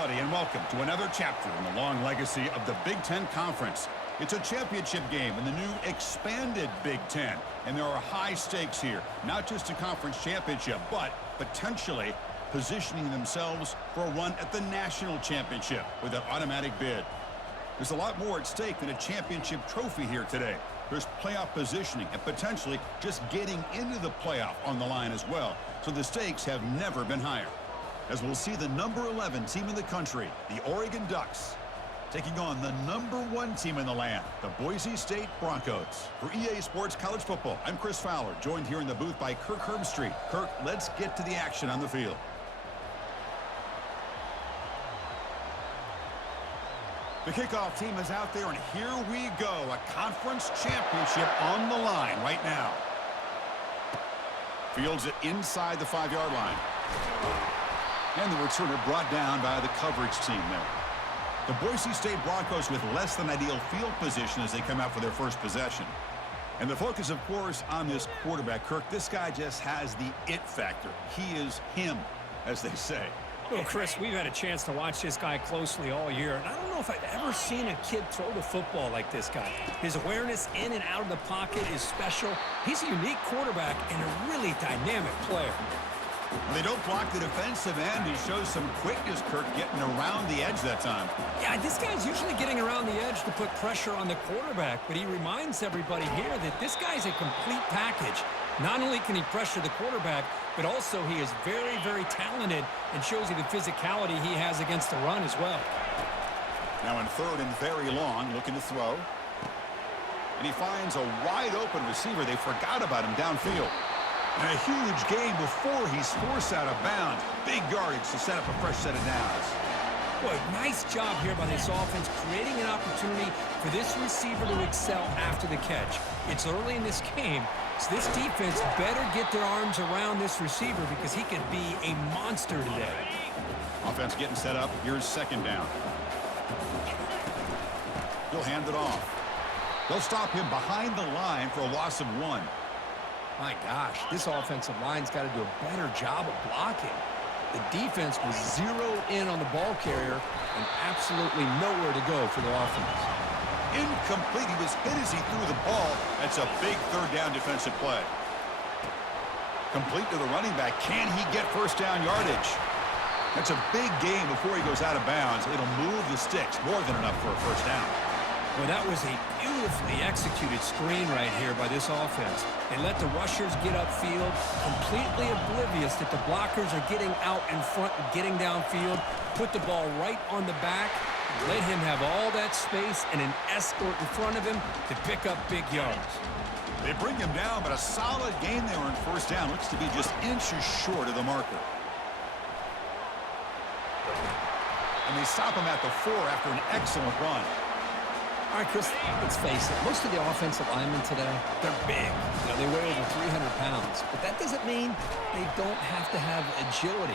everybody, and welcome to another chapter in the long legacy of the Big Ten Conference. It's a championship game in the new expanded Big Ten, and there are high stakes here. Not just a conference championship, but potentially positioning themselves for a run at the national championship with an automatic bid. There's a lot more at stake than a championship trophy here today. There's playoff positioning and potentially just getting into the playoff on the line as well. So the stakes have never been higher. As we'll see the number 11 team in the country, the Oregon Ducks, taking on the number 1 team in the land, the Boise State Broncos. For EA Sports College Football, I'm Chris Fowler, joined here in the booth by Kirk Herbstreit. Kirk, let's get to the action on the field. The kickoff team is out there, and here we go. A conference championship on the line right now. Fields it inside the 5-yard line. And the returner brought down by the coverage team there. The Boise State Broncos with less than ideal field position as they come out for their first possession. And the focus, of course, on this quarterback, Kirk. This guy just has the it factor. He is him, as they say. Well, Chris, we've had a chance to watch this guy closely all year, and I don't know if I've ever seen a kid throw the football like this guy. His awareness in and out of the pocket is special. He's a unique quarterback and a really dynamic player. When they don't block the defensive end, he shows some quickness, Kirk, getting around the edge that time. Yeah, this guy's usually getting around the edge to put pressure on the quarterback, but he reminds everybody here that this guy's a complete package. Not only can he pressure the quarterback, but also he is very, very talented and shows you the physicality he has against the run as well. Now in third and very long, looking to throw. And he finds a wide-open receiver. They forgot about him downfield. And a huge gain before he's forced out of bounds. Big yardage to set up a fresh set of downs. Boy, nice job here by this offense, creating an opportunity for this receiver to excel after the catch. It's early in this game, so this defense better get their arms around this receiver because he could be a monster today. Offense getting set up. Here's second down. He'll hand it off. They'll stop him behind the line for a loss of 1. My gosh, this offensive line's got to do a better job of blocking. The defense was zeroed in on the ball carrier and absolutely nowhere to go for the offense. Incomplete. He was hit as he threw the ball. That's a big third down defensive play. Complete to the running back. Can he get first down yardage? That's a big gain before he goes out of bounds. It'll move the sticks. More than enough for a first down. Well, that was a beautifully executed screen right here by this offense. They let the rushers get upfield, completely oblivious that the blockers are getting out in front and getting downfield, put the ball right on the back, let him have all that space and an escort in front of him to pick up big yards. They bring him down, but a solid gain there on first down. Looks to be just inches short of the marker. And they stop him at the 4 after an excellent run. All right, Chris, let's face it. Most of the offensive linemen today, they're big. You know, they weigh over 300 pounds. But that doesn't mean they don't have to have agility.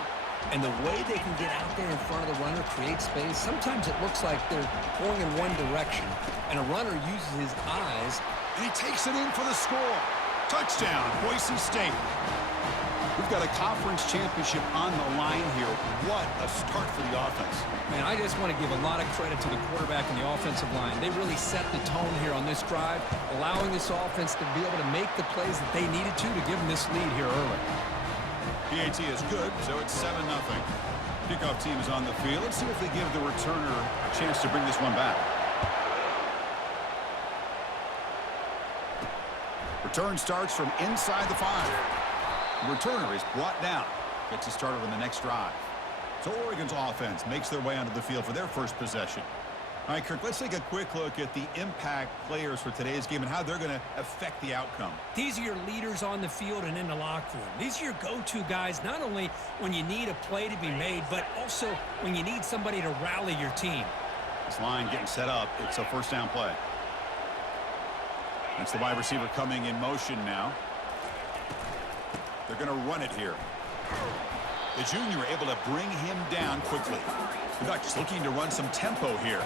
And the way they can get out there in front of the runner, create space, sometimes it looks like they're going in one direction. And a runner uses his eyes. And he takes it in for the score. Touchdown, Boise State. We've got a conference championship on the line here. What a start for the offense. Man, I just want to give a lot of credit to the quarterback and the offensive line. They really set the tone here on this drive, allowing this offense to be able to make the plays that they needed to give them this lead here early. PAT is good, so it's 7-0. Kickoff team is on the field. Let's see if they give the returner a chance to bring this one back. Return starts from inside the 5. The returner is brought down. Gets us started on the next drive. So Oregon's offense makes their way onto the field for their first possession. All right, Kirk, let's take a quick look at the impact players for today's game and how they're going to affect the outcome. These are your leaders on the field and in the locker room. These are your go-to guys, not only when you need a play to be made, but also when you need somebody to rally your team. This line getting set up. It's a first down play. That's the wide receiver coming in motion now. They're going to run it here. The junior able to bring him down quickly. The Ducks looking to run some tempo here.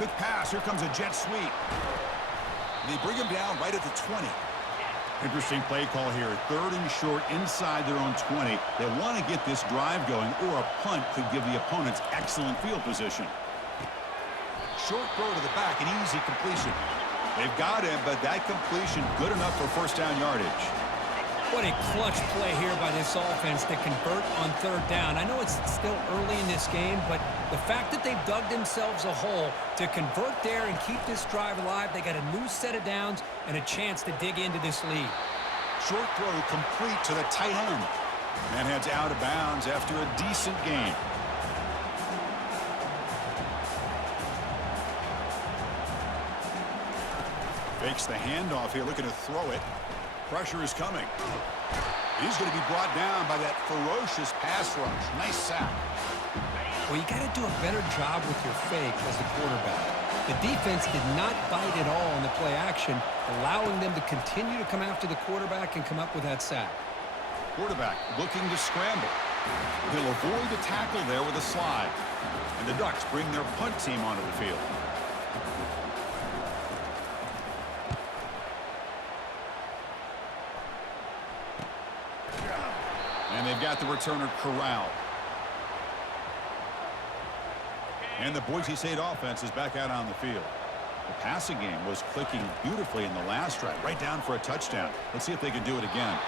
Quick pass. Here comes a jet sweep. They bring him down right at the 20. Interesting play call here. 3rd and short inside their own 20. They want to get this drive going, or a punt could give the opponents excellent field position. Short throw to the back, an easy completion. They've got him, but that completion good enough for first down yardage. What a clutch play here by this offense to convert on 3rd down. I know it's still early in this game, but the fact that they've dug themselves a hole to convert there and keep this drive alive, they got a new set of downs and a chance to dig into this lead. Short throw complete to the tight end. And heads out of bounds after a decent game. Fakes the handoff here, looking to throw it. Pressure is coming. He's going to be brought down by that ferocious pass rush. Nice sack. Well, you got to do a better job with your fake as a quarterback. The defense did not bite at all on the play action, allowing them to continue to come after the quarterback and come up with that sack. Quarterback looking to scramble. He'll avoid the tackle there with a slide. And the Ducks bring their punt team onto the field. And they've got the returner corralled. And the Boise State offense is back out on the field. The passing game was clicking beautifully in the last drive, right down for a touchdown. Let's see if they can do it again.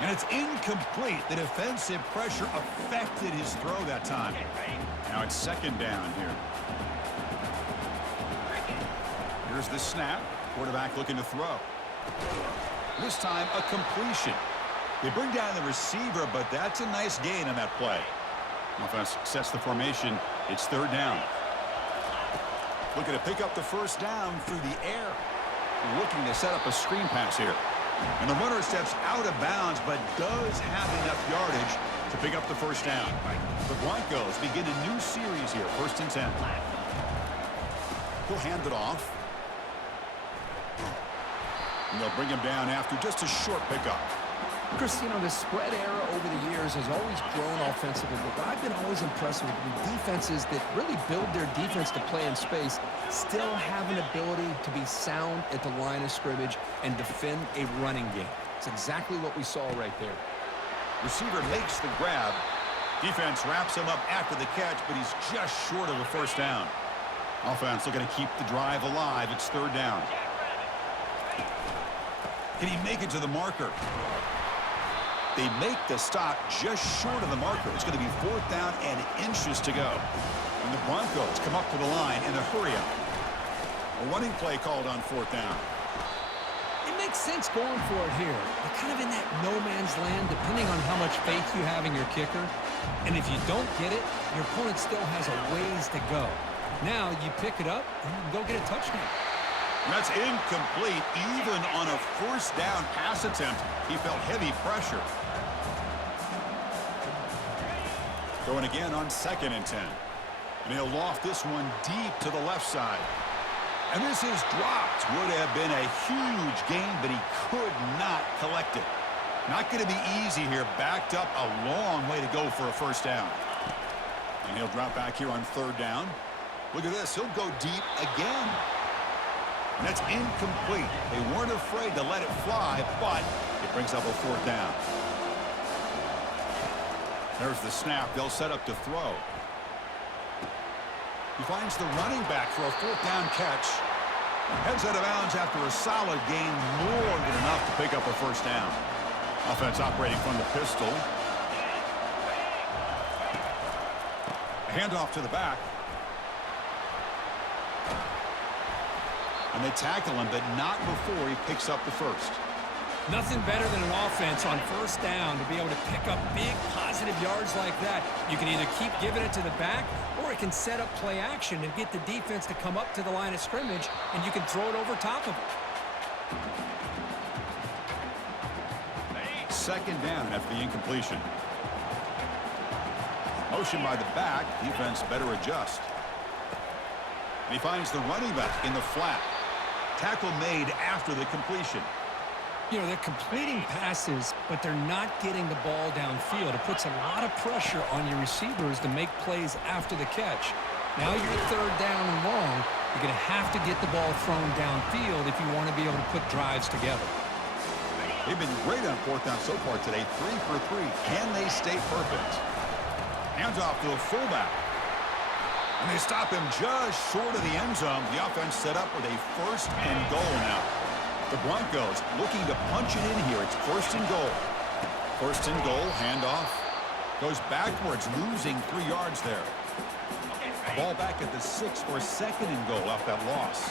And it's incomplete. The defensive pressure affected his throw that time. Now it's 2nd down here. Here's the snap. Quarterback looking to throw. This time a completion. They bring down the receiver, but that's a nice gain on that play. Offense sets the formation. It's 3rd down. Looking to pick up the first down through the air. Looking to set up a screen pass here. And the runner steps out of bounds, but does have enough yardage to pick up the first down. The Broncos begin a new series here, 1st and 10. He'll hand it off. And they'll bring him down after just a short pickup. Chris, you know, the spread era over the years has always grown offensively, but what I've been always impressed with defenses that really build their defense to play in space still have an ability to be sound at the line of scrimmage and defend a running game. It's exactly what we saw right there. Receiver makes the grab. Defense wraps him up after the catch, but he's just short of the first down. Offense looking to keep the drive alive. It's 3rd down. Can he make it to the marker? They make the stop just short of the marker. It's going to be 4th down and inches to go. And the Broncos come up to the line in a hurry-up. A running play called on 4th down. It makes sense going for it here. They're kind of in that no-man's land, depending on how much faith you have in your kicker. And if you don't get it, your opponent still has a ways to go. Now you pick it up and you can go get a touchdown. That's incomplete. Even on a 1st down pass attempt, he felt heavy pressure. Going again on 2nd and 10. And he'll loft this one deep to the left side. And this is dropped. Would have been a huge gain, but he could not collect it. Not going to be easy here. Backed up a long way to go for a first down. And he'll drop back here on 3rd down. Look at this. He'll go deep again. And that's incomplete. They weren't afraid to let it fly, but it brings up a 4th down. There's the snap. They'll set up to throw. He finds the running back for a 4th down catch. Heads out of bounds after a solid gain, more than enough to pick up a first down. Offense operating from the pistol. A handoff to the back. And they tackle him, but not before he picks up the first. Nothing better than an offense on 1st down to be able to pick up big positive yards like that. You can either keep giving it to the back, or it can set up play action and get the defense to come up to the line of scrimmage, and you can throw it over top of it. 2nd down after the incompletion. Motion by the back. Defense better adjust. And he finds the running back in the flat. Tackle made after the completion. You know, they're completing passes, but they're not getting the ball downfield. It puts a lot of pressure on your receivers to make plays after the catch. Now you're 3rd down and long, You're going to have to get the ball thrown downfield if you want to be able to put drives together. They've been great on fourth down so far today. 3 for 3. Can they stay perfect? Hands off to a fullback. And they stop him just short of the end zone. The offense set up with a 1st and goal now. The Broncos looking to punch it in here. It's 1st and goal. 1st and goal, handoff. Goes backwards, losing 3 yards there. Ball back at the 6 for 2nd and goal off that loss.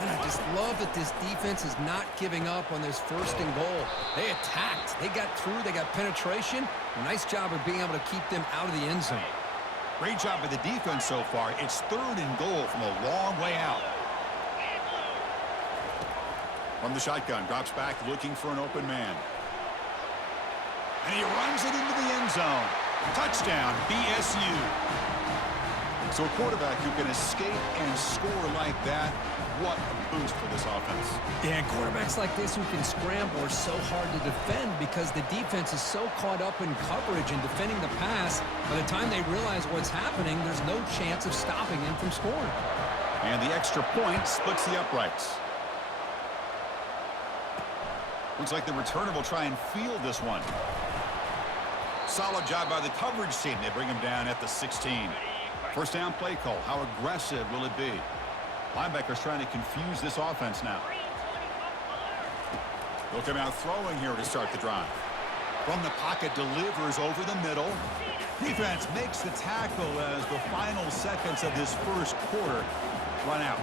And I just love that this defense is not giving up on this 1st and goal. They attacked. They got through. They got penetration. A nice job of being able to keep them out of the end zone. Great job by the defense so far. It's 3rd and goal from a long way out. From the shotgun, drops back looking for an open man. And he runs it into the end zone. Touchdown, BSU. So a quarterback who can escape and score like that, what a boost for this offense. Yeah, and quarterbacks like this who can scramble are so hard to defend because the defense is so caught up in coverage and defending the pass. By the time they realize what's happening, there's no chance of stopping him from scoring. And the extra point splits the uprights. Looks like the returner will try and field this one. Solid job by the coverage team. They bring him down at the 16. 1st down play call. How aggressive will it be? Linebackers trying to confuse this offense now. They'll come out throwing here to start the drive. From the pocket, delivers over the middle. Defense makes the tackle as the final seconds of this 1st quarter run out.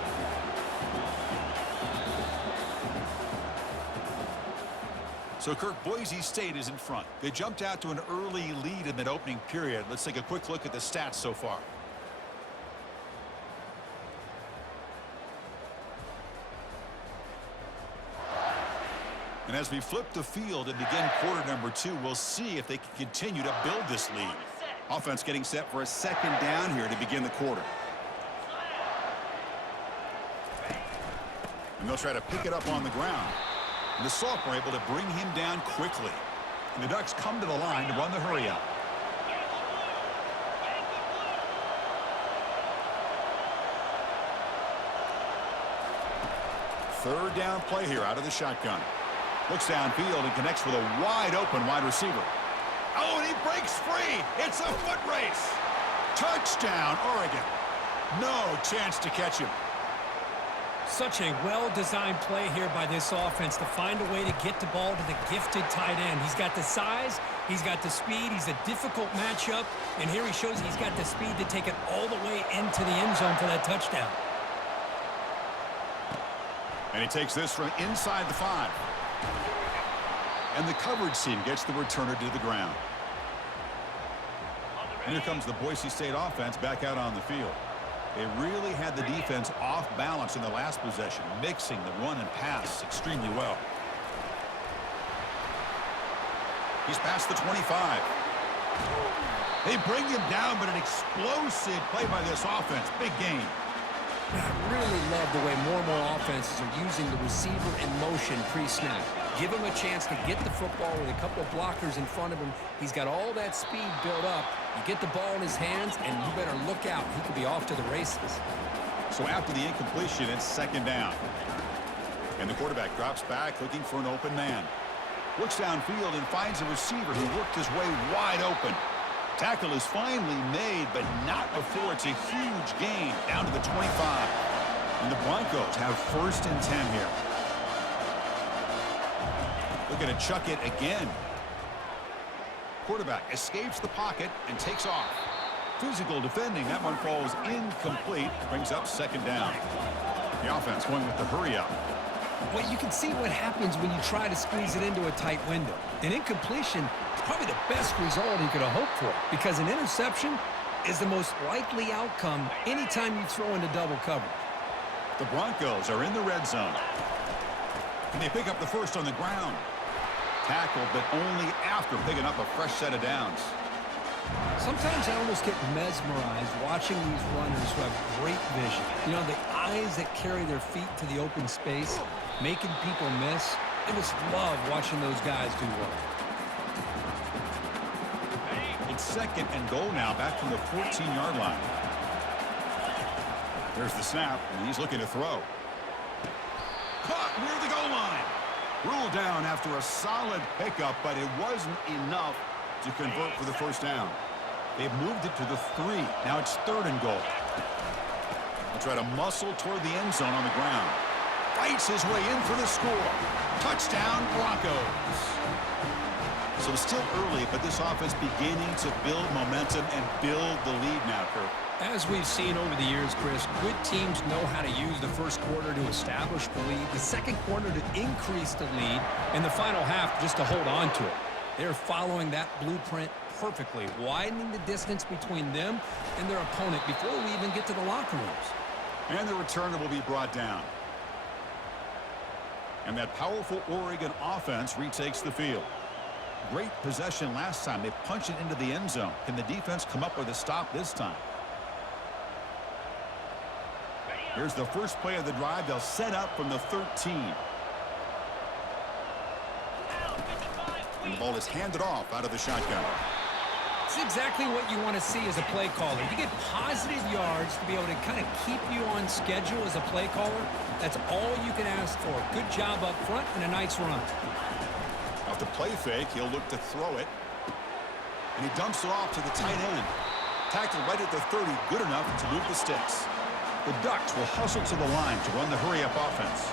So, Kirk, Boise State is in front. They jumped out to an early lead in that opening period. Let's take a quick look at the stats so far. And as we flip the field and begin quarter number 2, we'll see if they can continue to build this lead. Offense getting set for a 2nd down here to begin the quarter. And they'll try to pick it up on the ground. And the Sophomore able to bring him down quickly. And the Ducks come to the line to run the hurry up. Third down play here out of the shotgun. Looks downfield and connects with a wide-open wide receiver. Oh, and he breaks free. It's a foot race. Touchdown, Oregon. No chance to catch him. Such a well-designed play here by this offense to find a way to get the ball to the gifted tight end. He's got the size. He's got the speed. He's a difficult matchup. And here he shows he's got the speed to take it all the way into the end zone for that touchdown. And he takes this from inside the 5. And the coverage team gets the returner to the ground. And here comes the Boise State offense back out on the field. They really had the defense off balance in the last possession, mixing the run and pass extremely well. He's past the 25. They bring him down, but an explosive play by this offense. Big gain. I really love the way more and more offenses are using the receiver in motion pre-snap. Give him a chance to get the football with a couple of blockers in front of him. He's got all that speed built up. You get the ball in his hands, and you better look out. He could be off to the races. So after the incompletion, it's 2nd down. And the quarterback drops back looking for an open man. Looks downfield and finds a receiver who worked his way wide open. Tackle is finally made, but not before it's a huge gain down to the 25. And the Broncos have 1st and 10 here. Looking to chuck it again. Quarterback escapes the pocket and takes off. Physical defending. That one falls incomplete. Brings up 2nd down. The offense going with the hurry up. Well, you can see what happens when you try to squeeze it into a tight window. An incompletion is probably the best result he could have hoped for because an interception is the most likely outcome anytime you throw into double coverage. The Broncos are in the red zone. And they pick up the 1st on the ground. Tackled, but only after picking up a fresh set of downs. Sometimes I almost get mesmerized watching these runners who have great vision. You know, the eyes that carry their feet to the open space, making people miss. I just love watching those guys do work. It's 2nd and goal now, back from the 14-yard line. There's the snap, and he's looking to throw. Caught near the goal line. Ruled down after a solid pickup, but it wasn't enough to convert for the first down. They've moved it to the 3. Now it's 3rd and goal. He'll try to muscle toward the end zone on the ground. Fights his way in for the score. Touchdown, Broncos. So it's still early, but this offense beginning to build momentum and build the lead now, Kirk. As we've seen over the years, Chris, good teams know how to use the first quarter to establish the lead, the second quarter to increase the lead, and the final half just to hold on to it. They're following that blueprint perfectly, widening the distance between them and their opponent before we even get to the locker rooms. And the returner will be brought down. And that powerful Oregon offense retakes the field. Great possession last time. They punched it into the end zone. Can the defense come up with a stop this time? Here's the first play of the drive. They'll set up from the 13. And the ball is handed off out of the shotgun. It's exactly what you want to see as a play caller. You get positive yards to be able to kind of keep you on schedule as a play caller. That's all you can ask for. Good job up front and a nice run. Off the play fake, he'll look to throw it. And he dumps it off to the tight end. Tackled right at the 30, good enough to move the sticks. The Ducks will hustle to the line to run the hurry-up offense.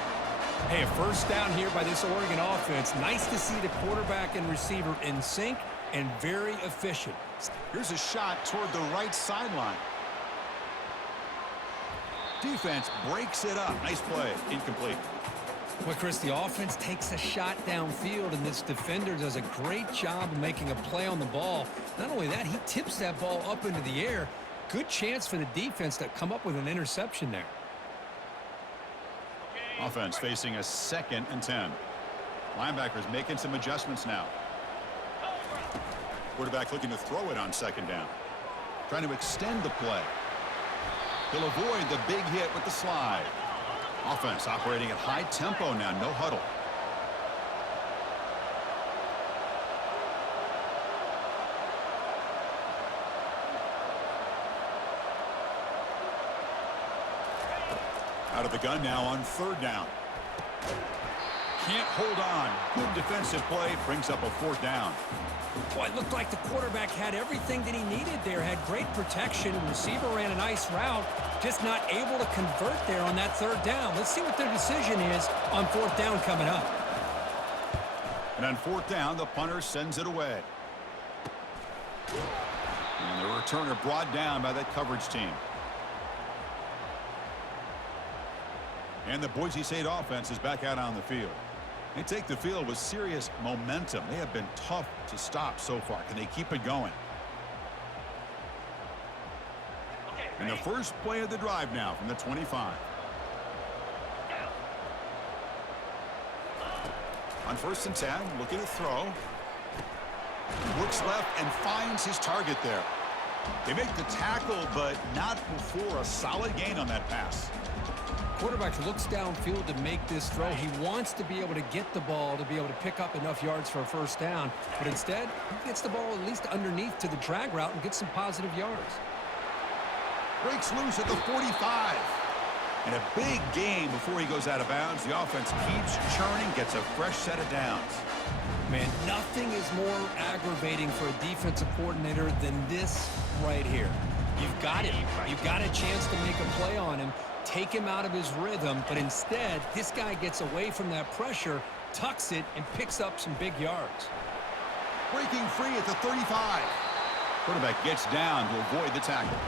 Hey, a first down here by this Oregon offense. Nice to see the quarterback and receiver in sync and very efficient. Here's a shot toward the right sideline. Defense breaks it up. Nice play. Incomplete. Well, Chris, the offense takes a shot downfield, and this defender does a great job of making a play on the ball. Not only that, he tips that ball up into the air. Good chance for the defense to come up with an interception there. Offense facing a 2nd and 10. Linebackers making some adjustments now. Quarterback looking to throw it on 2nd down. Trying to extend the play. He'll avoid the big hit with the slide. Offense operating at high tempo now, no huddle. Out of the gun now on 3rd down. Can't hold on. Good defensive play brings up a 4th down. Boy, it looked like the quarterback had everything that he needed there. Had great protection. Receiver ran a nice route. Just not able to convert there on that 3rd down. Let's see what their decision is on 4th down coming up. And on 4th down, the punter sends it away. And the returner brought down by that coverage team. And the Boise State offense is back out on the field. They take the field with serious momentum. They have been tough to stop so far. Can they keep it going? And the first play of the drive now from the 25. On 1st and 10, looking to throw. Looks left and finds his target there. They make the tackle, but not before a solid gain on that pass. Quarterback looks downfield to make this throw. He wants to be able to get the ball to be able to pick up enough yards for a 1st down. But instead, he gets the ball at least underneath to the drag route and gets some positive yards. Breaks loose at the 45. And a big gain before he goes out of bounds. The offense keeps churning, gets a fresh set of downs. Man, nothing is more aggravating for a defensive coordinator than this right here. You've got him. You've got a chance to make a play on him, take him out of his rhythm, but instead, this guy gets away from that pressure, tucks it, and picks up some big yards. Breaking free at the 35. Quarterback gets down to avoid the tackle.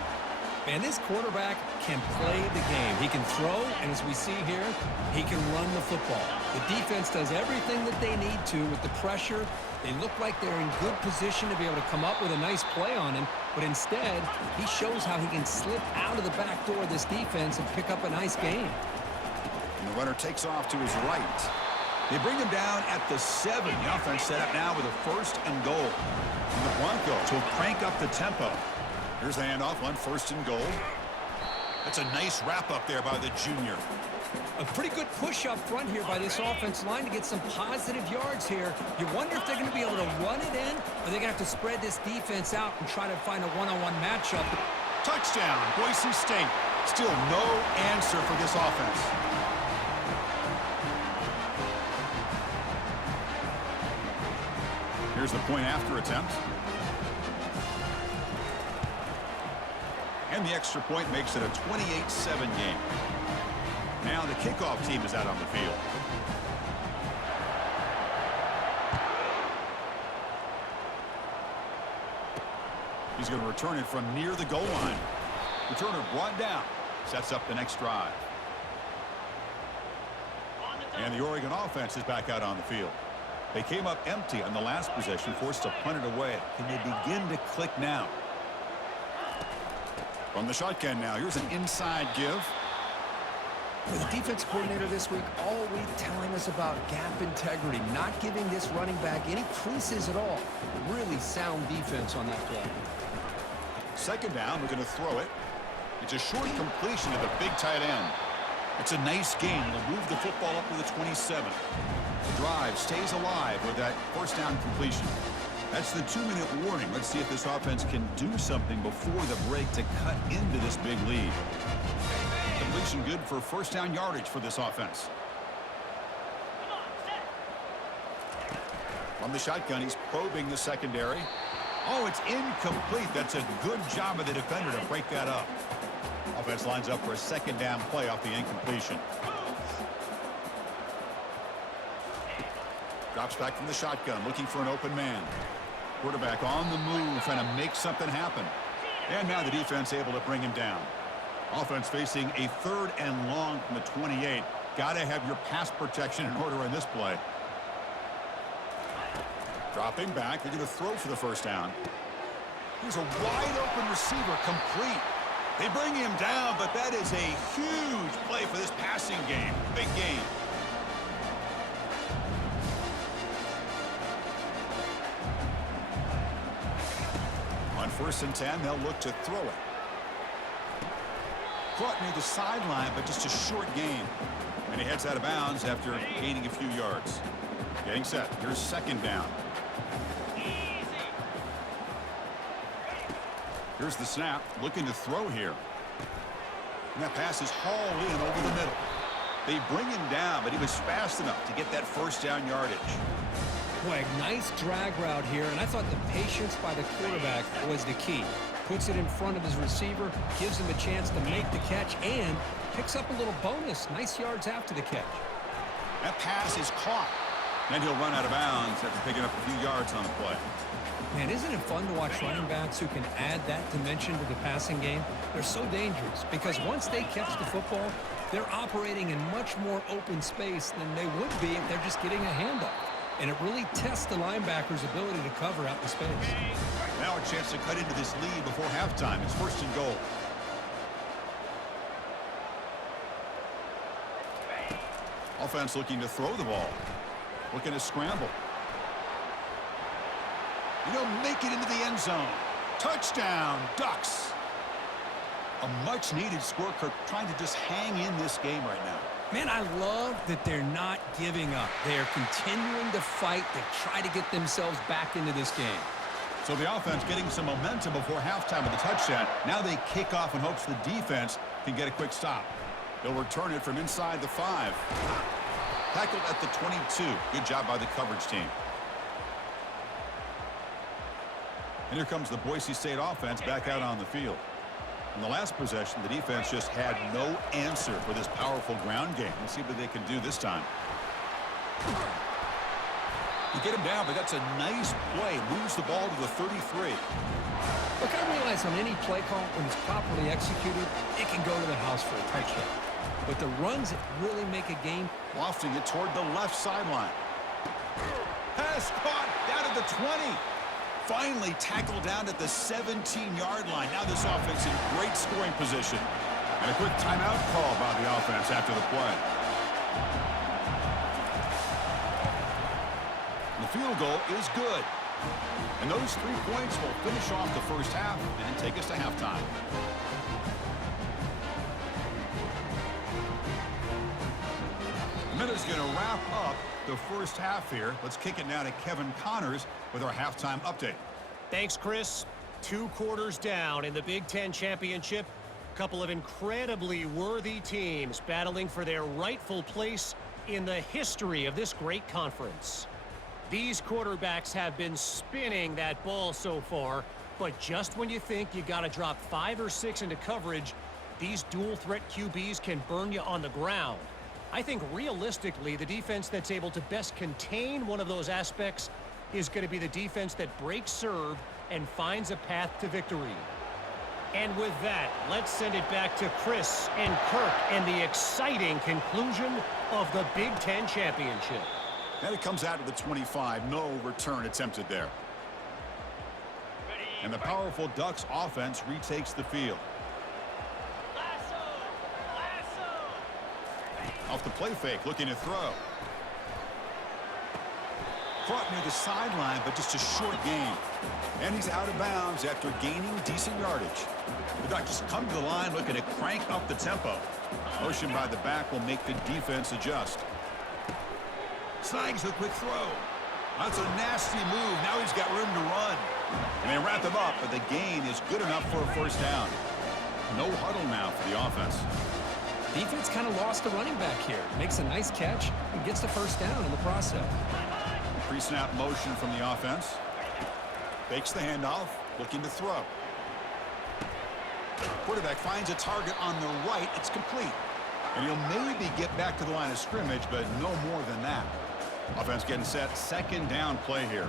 Man, this quarterback can play the game. He can throw, and as we see here, he can run the football. The defense does everything that they need to with the pressure. They look like they're in good position to be able to come up with a nice play on him, but instead, he shows how he can slip out of the back door of this defense and pick up a nice gain. And the runner takes off to his right. They bring him down at the 7. The offense set up now with a 1st and goal. And the Broncos will crank up the tempo. Here's the handoff on 1st and goal. That's a nice wrap up there by the junior. A pretty good push up front here by this offense line to get some positive yards here. You wonder if they're going to be able to run it in, or they're going to have to spread this defense out and try to find a one-on-one matchup. Touchdown, Boise State. Still no answer for this offense. Here's the point after attempt. And the extra point makes it a 28-7 game. Now the kickoff team is out on the field. He's going to return it from near the goal line. Returner brought down. Sets up the next drive. And the Oregon offense is back out on the field. They came up empty on the last possession, forced to punt it away. Can they begin to click now? From the shotgun now, here's an inside give. For the defense coordinator this week, all week telling us about gap integrity, not giving this running back any creases at all. Really sound defense on that play. Second down, we're going to throw it. It's a short completion to the big tight end. It's a nice game. They'll move the football up to the 27. The drive stays alive with that first down completion. That's the 2-minute warning. Let's see if this offense can do something before the break to cut into this big lead. Completion good for first down yardage for this offense. From the shotgun, he's probing the secondary. Oh, it's incomplete. That's a good job of the defender to break that up. Offense lines up for a second down play off the incompletion. Drops back from the shotgun, looking for an open man. Quarterback on the move, trying to make something happen. And now the defense able to bring him down. Offense facing a 3rd and long from the 28. Got to have your pass protection in order in this play. Dropping back, they're going to throw for the first down. Here's a wide open receiver, complete. They bring him down, but that is a huge play for this passing game. Big game. On 1st and 10, they'll look to throw it. Caught near the sideline, but just a short gain. And he heads out of bounds after gaining a few yards. Getting set. Here's second down. Here's the snap. Looking to throw here. And that pass is hauled in over the middle. They bring him down, but he was fast enough to get that first down yardage. Boy, nice drag route here, and I thought the patience by the quarterback was the key. Puts it in front of his receiver, gives him a chance to make the catch, and picks up a little bonus. Nice yards after the catch. That pass is caught. Then he'll run out of bounds after picking up a few yards on the play. Man, isn't it fun to watch running backs who can add that dimension to the passing game? They're so dangerous because once they catch the football, they're operating in much more open space than they would be if they're just getting a handoff. And it really tests the linebacker's ability to cover out the space. Now a chance to cut into this lead before halftime. It's 1st and goal. Offense looking to throw the ball. Looking to scramble. Make it into the end zone. Touchdown, Ducks. A much-needed score. Kirk trying to just hang in this game right now. Man, I love that they're not giving up. They are continuing to fight to try to get themselves back into this game. So the offense getting some momentum before halftime with the touchdown. Now they kick off in hopes the defense can get a quick stop. They'll return it from inside the 5. Tackled at the 22. Good job by the coverage team. And here comes the Boise State offense back out on the field. In the last possession, the defense just had no answer for this powerful ground game. Let's see what they can do this time. You get him down, but that's a nice play. Moves the ball to the 33. Look, I realize on any play call, when it's properly executed, it can go to the house for a touchdown. But the runs that really make a game, lofting it toward the left sideline. Pass caught down at the 20. Finally tackled down at the 17-yard line. Now this offense in great scoring position. And a quick timeout call by the offense after the play. The field goal is good. And those 3 points will finish off the first half and take us to halftime. The minute's going to wrap up the first half here. Let's kick it now to Kevin Connors with our halftime update. Thanks, Chris. 2 quarters down in the Big Ten championship. Couple of incredibly worthy teams battling for their rightful place in the history of this great conference. These quarterbacks have been spinning that ball so far, but just when you think you got to drop 5 or 6 into coverage, these dual-threat QBs can burn you on the ground. I think realistically, the defense that's able to best contain one of those aspects is going to be the defense that breaks serve and finds a path to victory. And with that, let's send it back to Chris and Kirk and the exciting conclusion of the Big Ten Championship. And it comes out of the 25. No return attempted there. And the powerful Ducks offense retakes the field. Off the play fake, looking to throw. Caught near the sideline, but just a short gain. And he's out of bounds after gaining decent yardage. The Ducks come to the line looking to crank up the tempo. Motion by the back will make the defense adjust. Snags a quick throw. That's a nasty move. Now he's got room to run. And they wrap him up, but the gain is good enough for a first down. No huddle now for the offense. Defense kind of lost the running back here. Makes a nice catch and gets the first down in the process. Pre-snap motion from the offense. Fakes the handoff, looking to throw. Quarterback finds a target on the right. It's complete. And he'll maybe get back to the line of scrimmage, but no more than that. Offense getting set. Second down play here.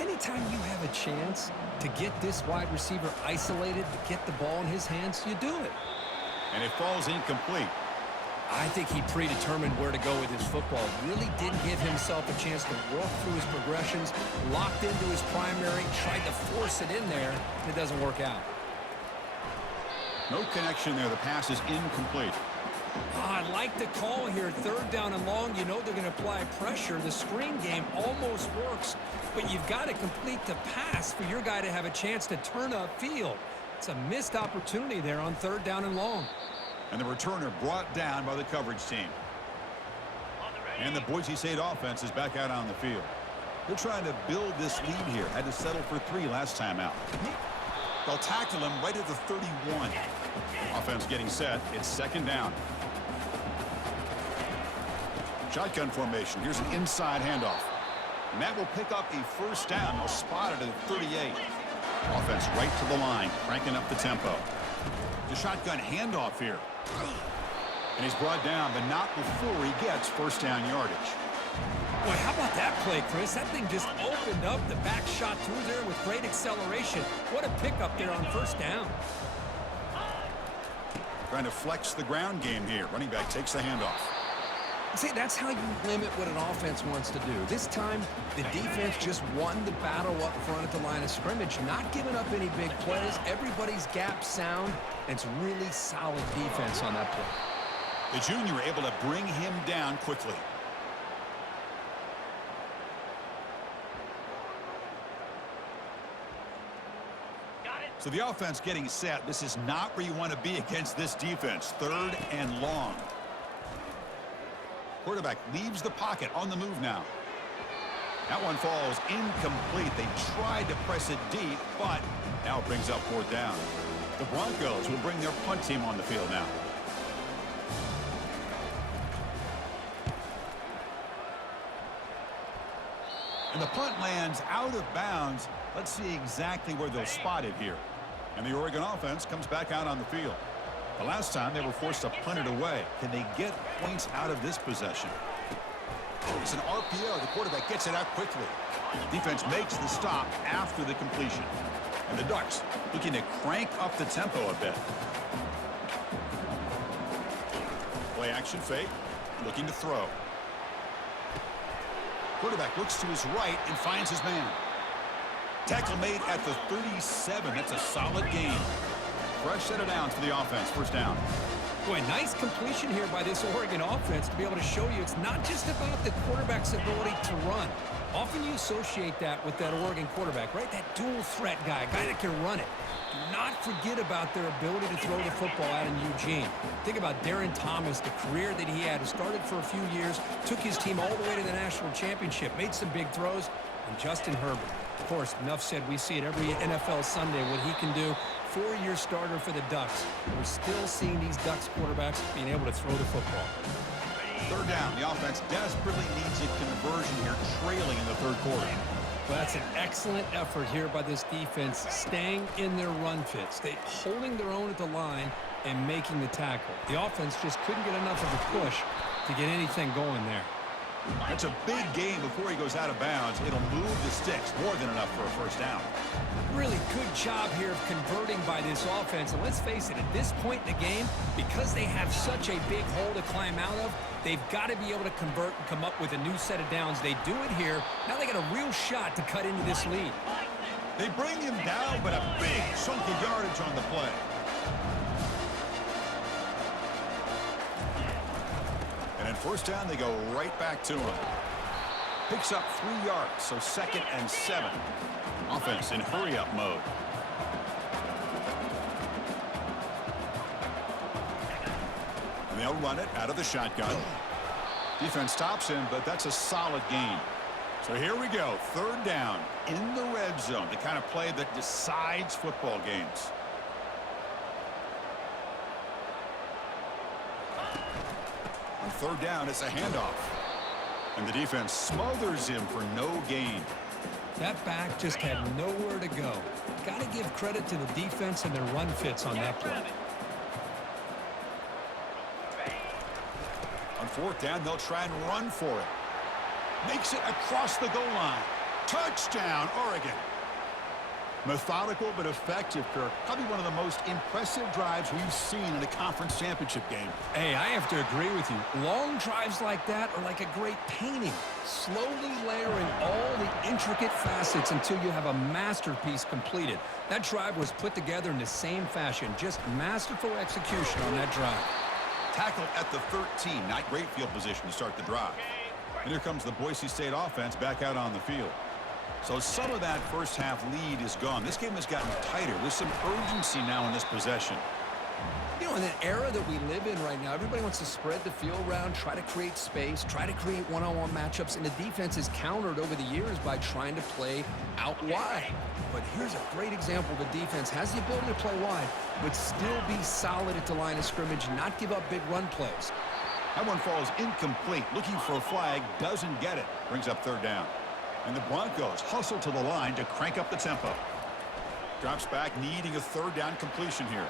Anytime you have a chance to get this wide receiver isolated, to get the ball in his hands, you do it. And it falls incomplete. I think he predetermined where to go with his football. Really didn't give himself a chance to walk through his progressions, locked into his primary, tried to force it in there, and it doesn't work out. No connection there. The pass is incomplete. I like the call here. Third down and long. You know they're going to apply pressure. The screen game almost works, but you've got to complete the pass for your guy to have a chance to turn upfield. It's a missed opportunity there on third down and long. And the returner brought down by the coverage team. And the Boise State offense is back out on the field. They're trying to build this lead here. Had to settle for 3 last time out. They'll tackle him right at the 31. Offense getting set. It's second down. Shotgun formation. Here's an inside handoff. And that will pick up a first down. They'll spot it at the 38. Offense right to the line, cranking up the tempo. The shotgun handoff here. And he's brought down, but not before he gets first down yardage. Boy, how about that play, Chris? That thing just opened up. The back shot through there with great acceleration. What a pickup there on first down. Trying to flex the ground game here. Running back takes the handoff. See, that's how you limit what an offense wants to do. This time, the defense just won the battle up front at the line of scrimmage, not giving up any big plays. Everybody's gap sound, and it's really solid defense on that play. The junior able to bring him down quickly. So the offense getting set. This is not where you want to be against this defense. Third and long. Quarterback leaves the pocket on the move now. That one falls incomplete. They tried to press it deep, but now it brings up fourth down. The Broncos will bring their punt team on the field now. And the punt lands out of bounds. Let's see exactly where they'll spot it here. And the Oregon offense comes back out on the field. The last time they were forced to punt it away. Can they get points out of this possession? It's an RPO. The quarterback gets it out quickly. Defense makes the stop after the completion. And the Ducks looking to crank up the tempo a bit. Play action fake. Looking to throw. Quarterback looks to his right and finds his man. Tackle made at the 37. That's a solid gain. Fresh set of downs for the offense. First down. Boy, nice completion here by this Oregon offense to be able to show you it's not just about the quarterback's ability to run. Often you associate that with that Oregon quarterback, right? That dual threat guy that can run it. Do not forget about their ability to throw the football out in Eugene. Think about Darren Thomas, the career that he had. He started for a few years, took his team all the way to the national championship, made some big throws, and Justin Herbert. Of course, enough said, we see it every NFL Sunday what he can do. four-year starter for the Ducks. We're still seeing these Ducks quarterbacks being able to throw the football. Third down. The offense desperately needs a conversion here, trailing in the third quarter. Well, that's an excellent effort here by this defense, staying in their run fits. They holding their own at the line and making the tackle. The offense just couldn't get enough of a push to get anything going there. That's a big gain before he goes out of bounds. It'll move the sticks, more than enough for a first down. Really good job here of converting by this offense. And let's face it, at this point in the game, because they have such a big hole to climb out of, they've got to be able to convert and come up with a new set of downs. They do it here. Now they got a real shot to cut into this lead. They bring him down, but a big chunk of yardage on the play. And at first down, they go right back to him. Picks up 3 yards, so 2nd and 7. Offense in hurry-up mode. And they'll run it out of the shotgun. Defense stops him, but that's a solid gain. So here we go, 3rd down in the red zone, the kind of play that decides football games. On 3rd down, it's a handoff. And the defense smothers him for no gain. That back just had nowhere to go. Got to give credit to the defense and their run fits on that play. On 4th down, they'll try and run for it. Makes it across the goal line. Touchdown, Oregon. Methodical but effective, Kirk. Probably one of the most impressive drives we've seen in a conference championship game. Hey, I have to agree with you. Long drives like that are like a great painting. Slowly layering all the intricate facets until you have a masterpiece completed. That drive was put together in the same fashion. Just masterful execution on that drive. Tackled at the 13. Not great field position to start the drive. And here comes the Boise State offense back out on the field. So some of that first half lead is gone. This game has gotten tighter. There's some urgency now in this possession. You know, in an era that we live in right now, everybody wants to spread the field around, try to create space, try to create one-on-one matchups, and the defense is countered over the years by trying to play out wide. But here's a great example. The defense has the ability to play wide, but still be solid at the line of scrimmage, not give up big run plays. That one falls incomplete. Looking for a flag, doesn't get it. Brings up 3rd down. And the Broncos hustle to the line to crank up the tempo. Drops back, needing a 3rd down completion here.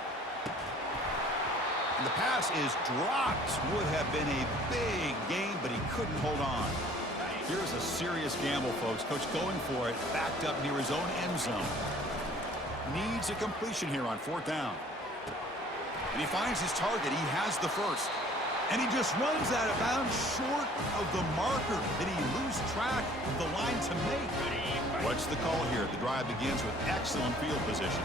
And the pass is dropped. Would have been a big gain, but he couldn't hold on. Here's a serious gamble, folks. Coach going for it, backed up near his own end zone. Needs a completion here on 4th down. And he finds his target. He has the first. And he just runs out of bounds short of the marker. Did he lose track of the line to make? What's the call here? The drive begins with excellent field position.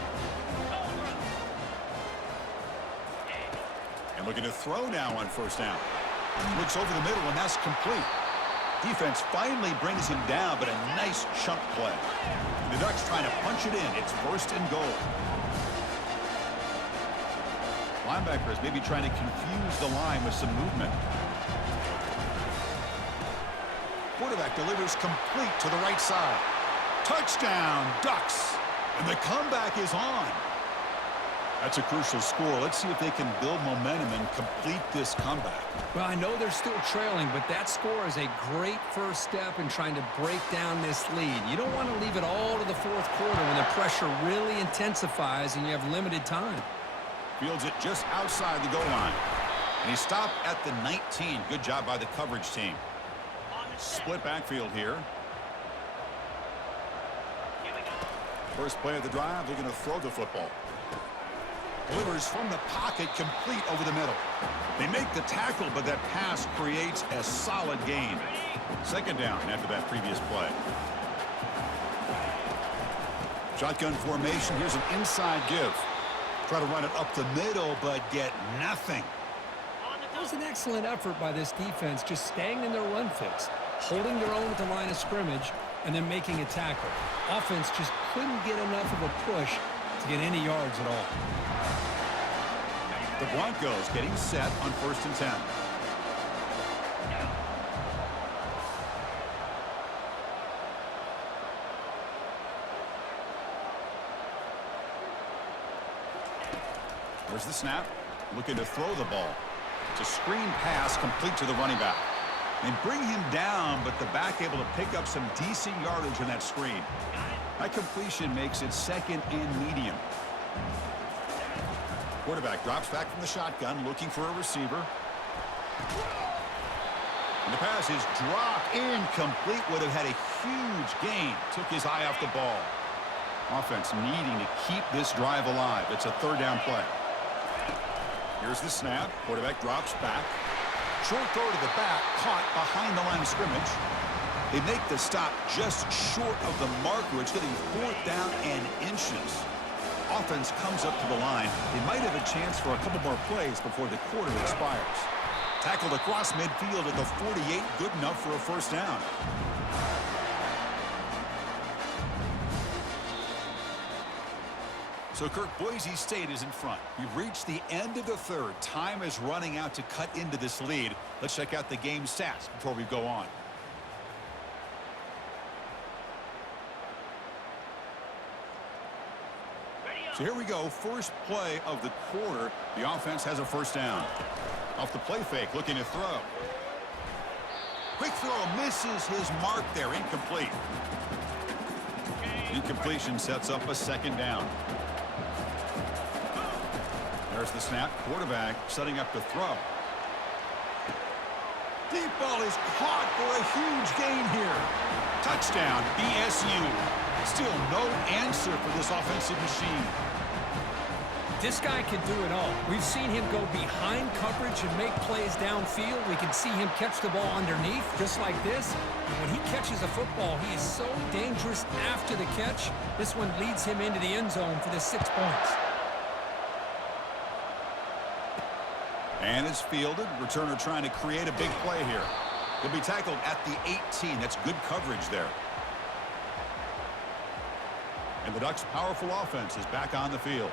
And looking to throw now on 1st down. Looks over the middle, and that's complete. Defense finally brings him down, but a nice chunk play. And the Ducks trying to punch it in. It's 1st and goal. Linebackers maybe trying to confuse the line with some movement. Quarterback delivers complete to the right side. Touchdown, Ducks. And the comeback is on. That's a crucial score. Let's see if they can build momentum and complete this comeback. Well, I know they're still trailing, but that score is a great first step in trying to break down this lead. You don't want to leave it all to the 4th quarter when the pressure really intensifies and you have limited time. Fields it just outside the goal line. And he stopped at the 19. Good job by the coverage team. Split backfield here. First play of the drive, they're going to throw the football. Delivers from the pocket, complete over the middle. They make the tackle, but that pass creates a solid gain. 2nd down after that previous play. Shotgun formation. Here's an inside give. Try to run it up the middle, but get nothing. That was an excellent effort by this defense, just staying in their run fits, holding their own at the line of scrimmage, and then making a tackle. Offense just couldn't get enough of a push to get any yards at all. The Broncos getting set on 1st and 10. There's the snap. Looking to throw the ball. It's a screen pass complete to the running back. They bring him down, but the back able to pick up some decent yardage in that screen. That completion makes it second and medium. Quarterback drops back from the shotgun, looking for a receiver. And the pass is dropped. Incomplete. Would have had a huge gain. Took his eye off the ball. Offense needing to keep this drive alive. It's a third down play. Here's the snap. Quarterback drops back. Short throw to the back. Caught behind the line of scrimmage. They make the stop just short of the marker. It's getting fourth down and inches. Offense comes up to the line. They might have a chance for a couple more plays before the quarter expires. Tackled across midfield at the 48. Good enough for a first down. So, Kirk, Boise State is in front. We've reached the end of the third. Time is running out to cut into this lead. Let's check out the game stats before we go on. So here we go. First play of the quarter. The offense has a first down. Off the play fake, looking to throw. Quick throw, misses his mark there. Incomplete. Incompletion sets up a second down. There's the snap. Quarterback setting up the throw. Deep ball is caught for a huge gain here. Touchdown, BSU. Still no answer for this offensive machine. This guy can do it all. We've seen him go behind coverage and make plays downfield. We can see him catch the ball underneath, just like this. And when he catches a football, he is so dangerous after the catch. This one leads him into the end zone for the 6 points. And it's fielded. Returner trying to create a big play here. He'll be tackled at the 18. That's good coverage there. And the Ducks' powerful offense is back on the field.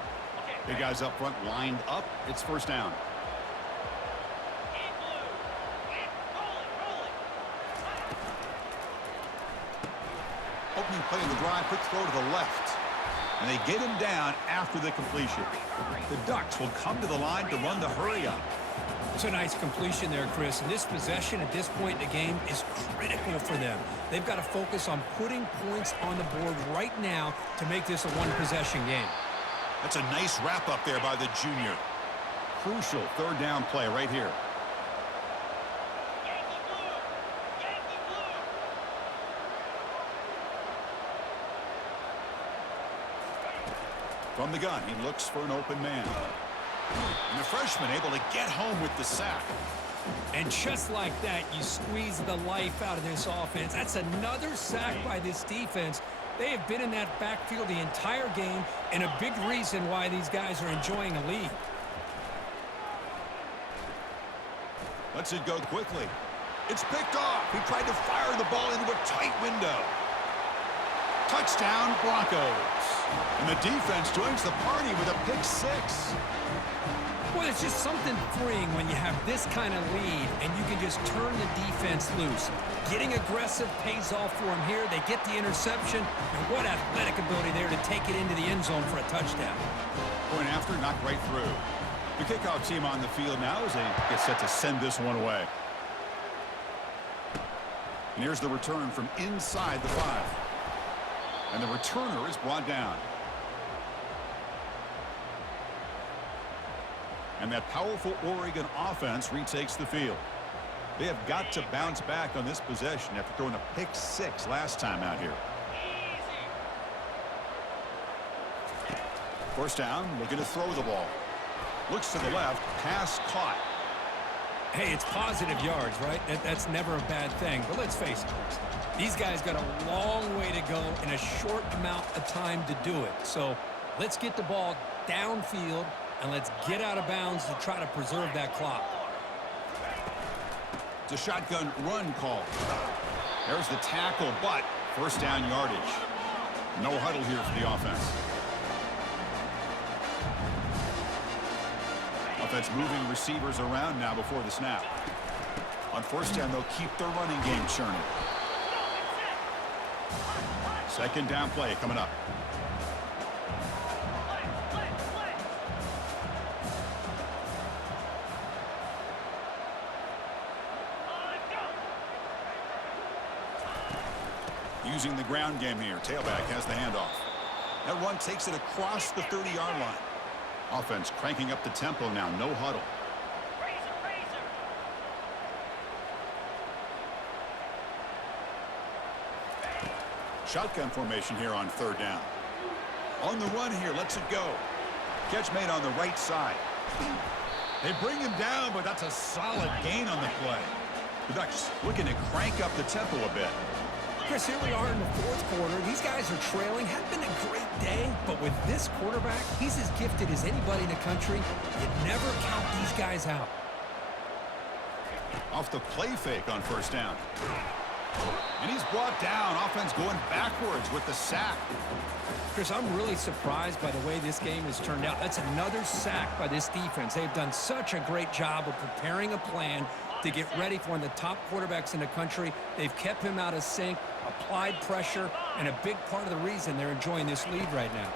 Big guys up front lined up. It's first down. Opening play of the drive. Quick throw to the left. And they get him down after the completion. The Ducks will come to the line to run the hurry up. It's a nice completion there, Chris. And this possession at this point in the game is critical for them. They've got to focus on putting points on the board right now to make this a one-possession game. That's a nice wrap up there by the junior. Crucial third down play right here. From the gun, he looks for an open man. And the freshman able to get home with the sack. And just like that, you squeeze the life out of this offense. That's another sack by this defense. They have been in that backfield the entire game, and a big reason why these guys are enjoying a lead. Lets it go quickly. It's picked off. He tried to fire the ball into a tight window. Touchdown, Broncos. And the defense joins the party with a pick six. Well, it's just something freeing when you have this kind of lead and you can just turn the defense loose. Getting aggressive pays off for them here. They get the interception, and what athletic ability there to take it into the end zone for a touchdown. Point after, knocked right through. The kickoff team on the field now as they get set to send this one away. And here's the return from inside the 5. And the returner is brought down. And that powerful Oregon offense retakes the field. They have got to bounce back on this possession after throwing a pick six last time out here. First down, looking to throw the ball. Looks to the left, pass caught. Hey, it's positive yards, right? That's never a bad thing. But let's face it, these guys got a long way to go in a short amount of time to do it. So let's get the ball downfield, and let's get out of bounds to try to preserve that clock. It's a shotgun run call. There's the tackle, but first down yardage. No huddle here for the offense. Offense moving receivers around now before the snap. On first down, they'll keep their running game churning. Second down play coming up. Using the ground game here. Tailback has the handoff. That one takes it across the 30-yard line. Offense cranking up the tempo now. No huddle. Shotgun formation here on 3rd down. On the run here. Lets it go. Catch made on the right side. They bring him down, but that's a solid gain on the play. The Ducks looking to crank up the tempo a bit. Chris, here we are in the 4th quarter. These guys are trailing. Had been a great day, but with this quarterback, he's as gifted as anybody in the country. You never count these guys out. Off the play fake on 1st down. And he's brought down. Offense going backwards with the sack. Chris, I'm really surprised by the way this game has turned out. That's another sack by this defense. They've done such a great job of preparing a plan to get ready for one of the top quarterbacks in the country. They've kept him out of sync, applied pressure, and a big part of the reason they're enjoying this lead right now.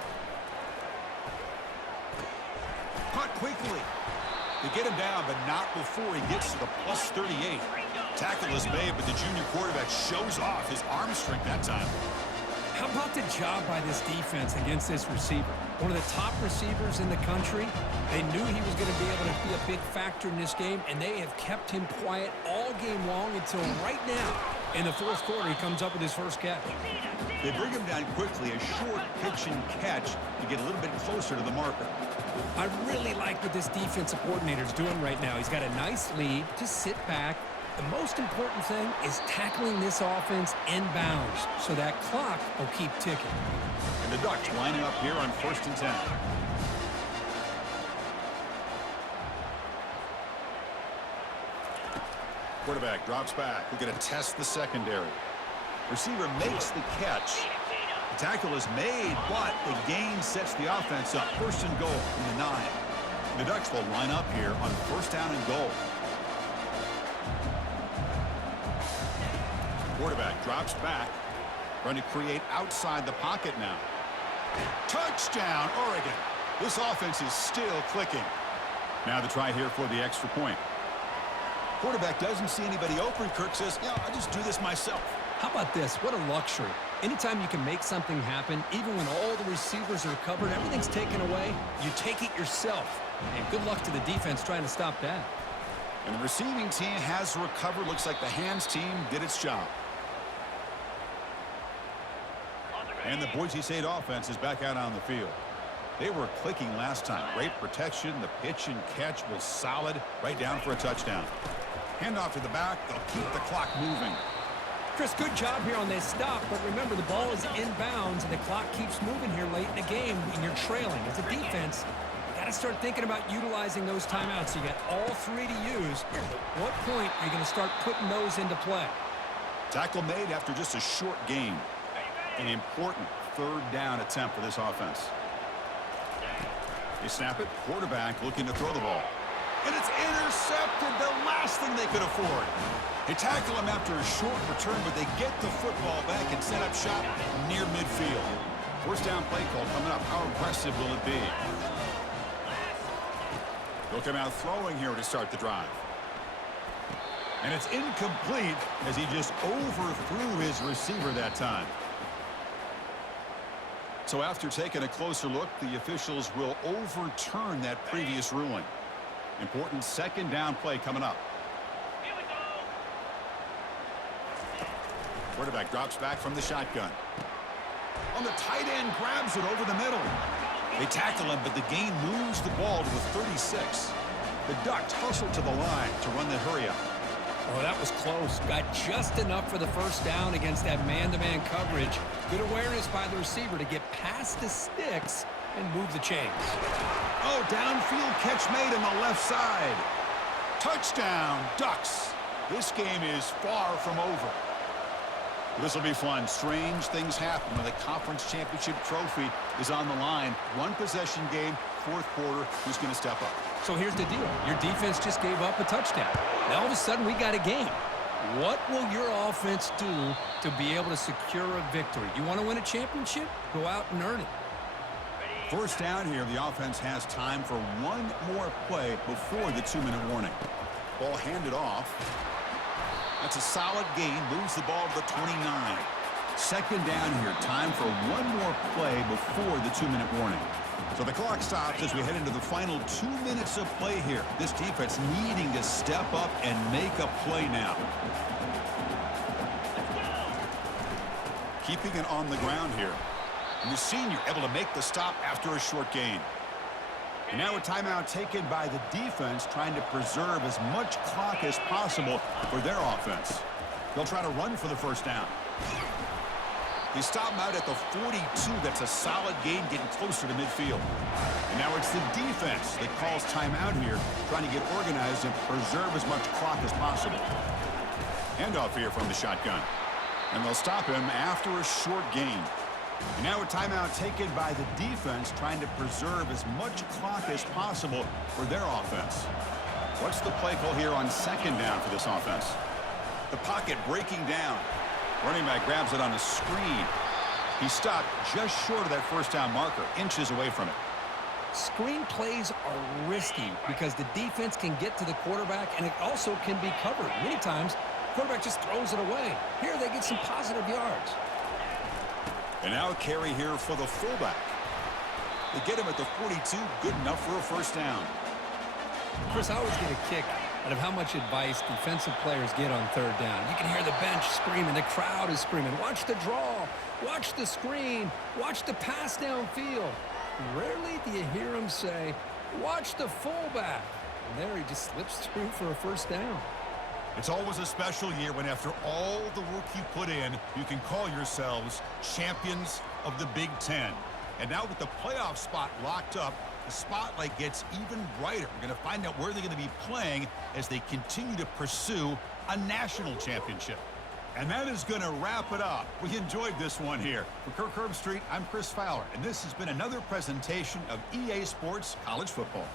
Caught quickly. They get him down, but not before he gets to the plus 38. Tackle is made, but the junior quarterback shows off his arm strength that time. How about the job by this defense against this receiver? One of the top receivers in the country. They knew he was going to be able to be a big factor in this game, and they have kept him quiet all game long until right now. In the 4th quarter, he comes up with his first catch. They bring him down quickly, a short pitch and catch to get a little bit closer to the marker. I really like what this defensive coordinator is doing right now. He's got a nice lead to sit back. The most important thing is tackling this offense inbounds so that clock will keep ticking. And the Ducks lining up here on 1st and 10. Quarterback drops back. We're going to test the secondary. Receiver makes the catch. The tackle is made, but the gain sets the offense up. 1st and goal from the 9. The Ducks will line up here on 1st down and goal. Quarterback drops back. Trying to create outside the pocket now. Touchdown, Oregon. This offense is still clicking. Now the try here for the extra point. Quarterback doesn't see anybody open. Kirk says, yeah, I'll just do this myself. How about this? What a luxury. Anytime you can make something happen, even when all the receivers are covered, everything's taken away, you take it yourself. And good luck to the defense trying to stop that. And the receiving team has recovered. Looks like the hands team did its job. And the Boise State offense is back out on the field. They were clicking last time. Great protection. The pitch and catch was solid. Right down for a touchdown. Handoff to the back. They'll keep the clock moving. Chris, good job here on this stop, but remember the ball is inbounds and the clock keeps moving here late in the game and you're trailing. As a defense, you got to start thinking about utilizing those timeouts. You got all 3 to use. At what point are you going to start putting those into play? Tackle made after just a short gain. An important 3rd down attempt for this offense. They snap it. Quarterback looking to throw the ball. And it's intercepted. The last thing they could afford. They tackle him after a short return, but they get the football back and set up shop near midfield. 1st down play call coming up. How impressive will it be? They'll come out throwing here to start the drive. And it's incomplete as he just overthrew his receiver that time. So after taking a closer look, the officials will overturn that previous ruling. Important 2nd down play coming up. Quarterback drops back from the shotgun. On the tight end, grabs it over the middle. They tackle him, but the gain moves the ball to the 36. The Ducks hustle to the line to run the hurry up. Oh, that was close. Got just enough for the 1st down against that man-to-man coverage. Good awareness by the receiver to get past the sticks and move the chains. Oh, downfield catch made on the left side. Touchdown, Ducks. This game is far from over. This will be fun. Strange things happen when the conference championship trophy is on the line. 1 possession game, 4th quarter. Who's going to step up? So here's the deal. Your defense just gave up a touchdown. Now all of a sudden we got a game. What will your offense do to be able to secure a victory? You want to win a championship? Go out and earn it. 1st down here. The offense has time for 1 more play before the 2-minute warning. Ball handed off. That's a solid gain. Moves the ball to the 29. Second down here. Time for one more play before the 2-minute warning. So the clock stops as we head into the final 2 minutes of play here. This defense needing to step up and make a play now. Keeping it on the ground here. And the senior able to make the stop after a short gain. And now a timeout taken by the defense, trying to preserve as much clock as possible for their offense. They'll try to run for the first down. They stop him out at the 42. That's a solid gain, getting closer to midfield. And now it's the defense that calls timeout here, trying to get organized and preserve as much clock as possible. Handoff here from the shotgun. And they'll stop him after a short gain. And now a timeout taken by the defense, trying to preserve as much clock as possible for their offense. What's the play call here on second down for this offense? The pocket breaking down. Running back grabs it on a screen. He stopped just short of that first down marker, inches away from it. Screen plays are risky because the defense can get to the quarterback, and it also can be covered. Many times, quarterback just throws it away. Here they get some positive yards. And now a carry here for the fullback. They get him at the 42, good enough for a first down. Chris, I always get a kick out of how much advice defensive players get on third down. You can hear the bench screaming, the crowd is screaming, watch the draw, watch the screen, watch the pass downfield. Rarely do you hear them say, watch the fullback. And there he just slips through for a first down. It's always a special year when after all the work you put in, you can call yourselves champions of the Big Ten. And now with the playoff spot locked up, the spotlight gets even brighter. We're going to find out where they're going to be playing as they continue to pursue a national championship. And that is going to wrap it up. We enjoyed this one here. For Kirk Herbstreit, I'm Chris Fowler, and this has been another presentation of EA Sports College Football.